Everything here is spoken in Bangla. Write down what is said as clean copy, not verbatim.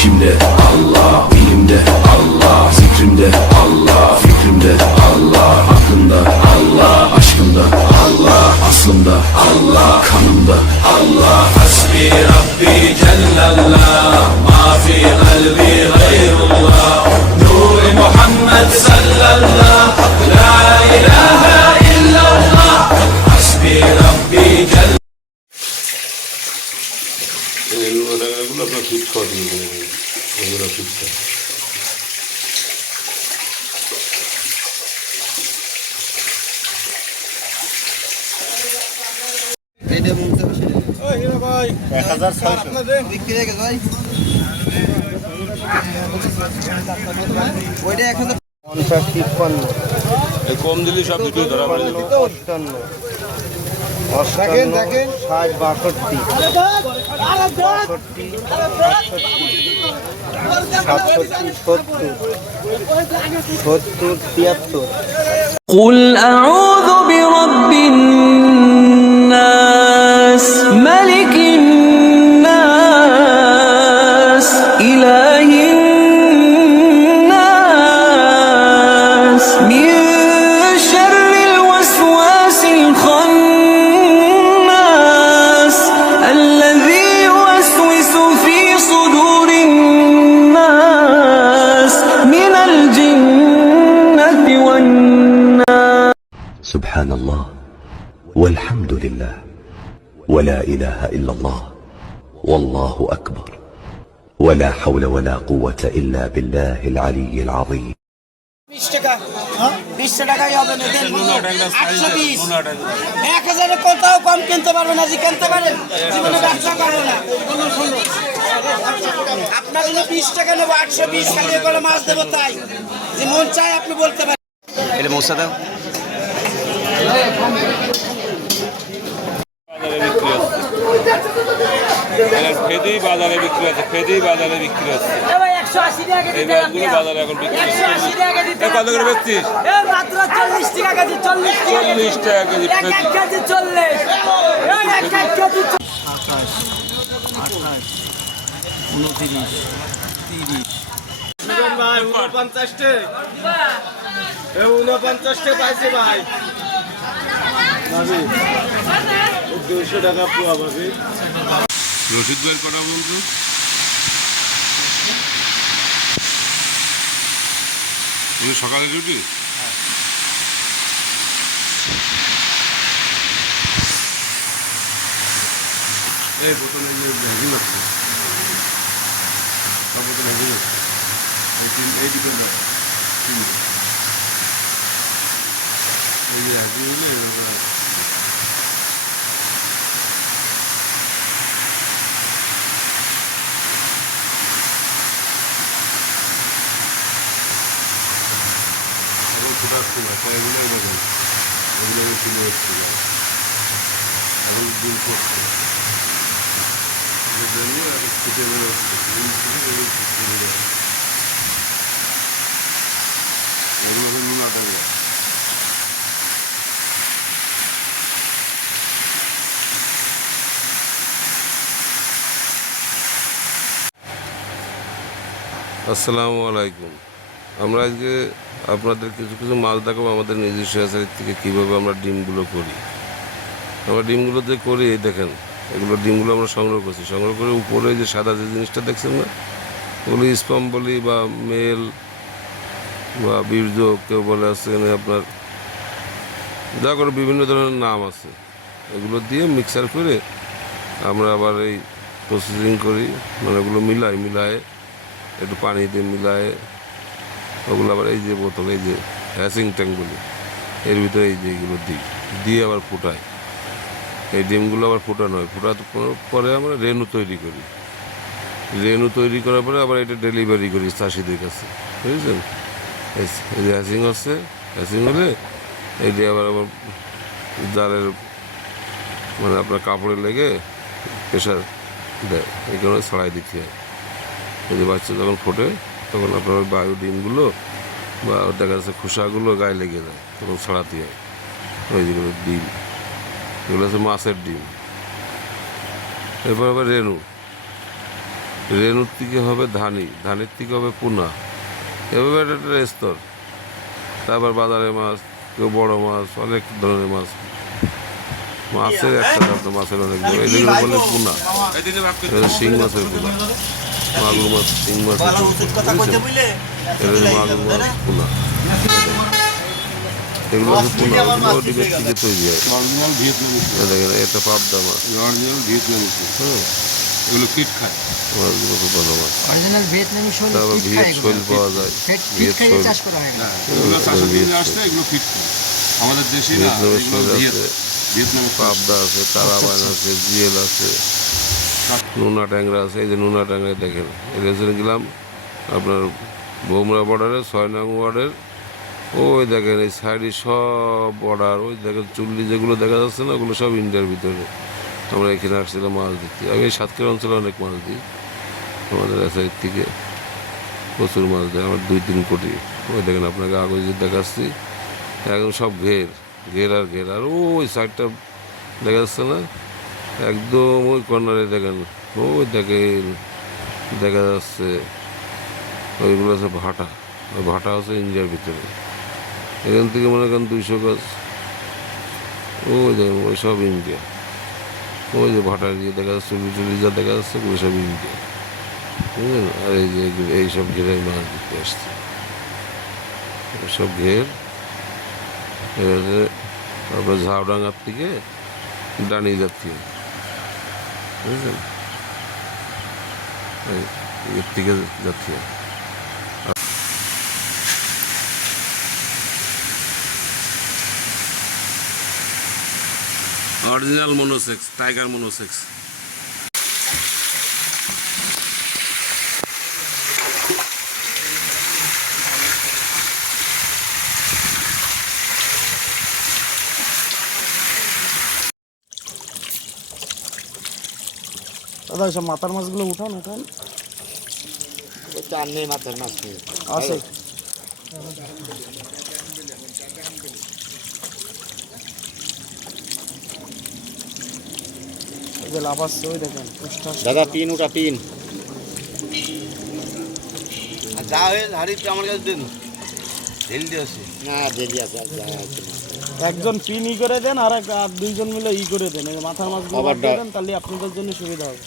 İşimde Allah, bilimde Allah, zikrimde Allah, fikrimde Allah, aklımda Allah, aşkımda Allah, aslımda Allah, kanımda Allah. Hasbi Rabbi Cellallah, ma fi kalbi gayrullah, Nur-i Muhammed sallallah, la ilahe illallah. Hasbi Rabbi Cellallah. এগুলো আপনার ফিট করে দিন, এগুলো ফিট করে কম দিলে সব দুটোই ধরা পড়ে যেত। 58 দেখেন 60 62 70 قل أعوذ برب الناس ملك الناس إله الناس من شر الوسواس الخناس الذي يوسوس في صدور الناس من الجنة والناس. سبحان الله والحمد لله ولا إله إلا الله والله أكبر ولا حول ولا قوة إلا بالله العلي العظيم. 20 টাকা 20 টাকাই হবে না, দেন 820 1000 কোথাও কম কিনতে পারবে না, জি কিনতে পারেন, জীবনে ব্যবসা করবে না। আপনার জন্য 20 টাকা নেব, 820 খালি করে মাছ দেব, তাই যে মন চায় আপনি বলতে পারেন। এটা মশা দাও। ফেদি বাজারে বিক্রি আছে, ফেদি বাজারে বিক্রি আছে, এই মাছগুলো বাজারে এখন বিক্রি হচ্ছে। কত করে বেচছিস? মাত্র 40 টাকা কেজি, 40 টাকা কেজি ফেদি। 1 কেজি 40, 1 কেজি 28 28 29 30 ভাই 49 টে 49 টে পাইছে ভাই ভাবি 200 টাকা পুয়া ভাবি। রশিদ বের করা বলতো সকালে ডিউটি। এই বোতলে যে হ্যাঙ্গিং আছে, সব বোতল হ্যাঙ্গিং আছে, এই দুটো এই যে হ্যাঙ্গিং হলে এরকম আছে। ফোটার সময় এগুলোই বলেন, এগুলো তুলে এসছে এখন দিন করছে, ফুটে বেরোচ্ছে এগুলো নুন আটা দেওয়া। আসসালামু আলাইকুম। আমরা আজকে আপনাদের কিছু কিছু মাছ দেখাবো আমাদের নিজস্ব হ্যাচারির থেকে কীভাবে আমরা ডিমগুলো করি। আমরা ডিমগুলো যে করি দেখেন, এগুলো ডিমগুলো আমরা সংগ্রহ করছি, সংগ্রহ করে উপরে যে সাদা যে জিনিসটা দেখছেন না, ওগুলো স্পাম বলি বা মেল বা বীর্য কেউ বলে আছে, আপনার যা করে বিভিন্ন ধরনের নাম আছে, এগুলো দিয়ে মিক্সার করে আমরা আবার এই প্রসেসিং করি, মানে ওগুলো মিলায় একটু পানি দিয়ে মিলায় ওগুলো আবার এই যে বোতল, এই যে হ্যাচিং ট্যাঙ্কগুলি, এর ভিতরে এই যে এগুলো দিয়ে আবার ফুটাই। এই ডিমগুলো আবার ফোটানো হয়, ফোটাতে পরে আমরা রেনু তৈরি করি, রেনু তৈরি করার পরে আবার এটা ডেলিভারি করি চাষিদের কাছে, বুঝেছেন। এই যে হ্যাচিং হচ্ছে, হ্যাচিং হলে এইটি আবার জালের মানে আপনার কাপড়ে লেগে প্রেশার দেয়, এই কারণে ছড়াই দিতে হয়। এই যে বাচ্চা যখন ফোটে তখন আপনার বায়ু ডিমগুলো বা দেখা যাচ্ছে খোসাগুলো গায়ে লেগে যায়, তখন ছড়াতে হয়। ওই যেগুলো ডিম, এগুলো হচ্ছে মাছের ডিম। এরপর আবার রেনু, রেনুর থেকে হবে ধানি, ধানির থেকে হবে পোনা, এভাবে একটা স্তর। তারপর বাজারে মাছ, কেউ বড় মাছ, অনেক ধরনের মাছ, মাছের একটা দাম, মাছের অনেক দাম। এদিকে বলে পোনা, শিং মাছের পোনা, মাগুর মাছ, শিং মাছের পোনা, মাগুর মাছ পোনা, এগুলো হচ্ছে পোনা, ওগুলো ডিমের থেকে তৈরি হয়। অরিজিনাল ভিয়েতনামি ফিশ, দেখেন এটা পাবদা মাছ, অরিজিনাল ভিয়েতনামি ফিশ। হ্যাঁ, এগুলো ফিট খায়। মাছগুলো খুব ভালো মাছ। অরিজিনাল ভিয়েতনামি শৈল তারপর ফিট ভিয়েত খায় শৈল পাওয়া যায়, ভিয়েত শৈল, চাষ করা হয় না। এগুলো চাষের জন্য আসছে, এগুলো ফিট খায়। আমাদের দেশে না, ভিয়েতনামের এগুলো শৈল আছে, ভিয়েতনামি পাবদা আছে, তারাবাইন আছে, জিয়েল আছে, নোনা ট্যাংরা আছে। এই যে নোনা ট্যাংরা দেখেন, এখানে গেলাম আপনার ভোমরা বর্ডারে 6 নং ওয়ার্ডের, ওই দেখেন এই সাইডে সব বর্ডার, ওই দেখেন চুল্লি যেগুলো দেখা যাচ্ছে না, ওগুলো সব ইন্ডিয়ার ভিতরে। আমরা এখানে আসছিলাম মাছ দিতে। আমি এই সাতক্ষীরা অঞ্চলে অনেক মাছ দিই, আমাদের সাইড থেকে প্রচুর মাছ দেয় আমার 2-3 কোটি। ওই দেখেন আপনাকে আগে যে দেখাচ্ছি, একদম সব ঘের ঘের আর ঘের। আর ওই সাইডটা দেখা যাচ্ছে না, একদম ওই কর্নারে দেখেন, ওই দেখেন দেখা যাচ্ছে ওইগুলো আছে ভাটা, ওই ভাটা আছে ইন্ডিয়ার ভিতরে। এখান থেকে মনে করেন 200 গজ, ওই দেখেন ওই সব ইন্ডিয়া। ওই যে ভাটার দিয়ে দেখা যাচ্ছে, চুলি যা দেখা যাচ্ছে ওগুলো সব ইন্ডিয়া, বুঝলেন। আর এই যে এইসব ঘেরে মাছ দিতে আসছে, সব ঘের। আপনার ঝাউডাঙ্গার থেকে ডানি জাতীয়, বুঝলেন, এর থেকে জাতীয়। Original monosex, tiger monosex. দাদা সব মাথার মাছগুলো উঠান উঠান, আর নেই মাছের মাছ নেই। আছে এই যে লাভ আসছে, ওই দেখেন দাদা পিন ওটা পিন যা হয়ে হাড়িটা আমার কাছে দিন, জেলদি আছে না, জেলদি আছে। একজন পিন ই করে দেন, আর 2জন মিলে ই করে দেন, এই মাথার মাছগুলো বাদ দিয়ে দেন, তাহলে আপনাদের জন্য সুবিধা হবে।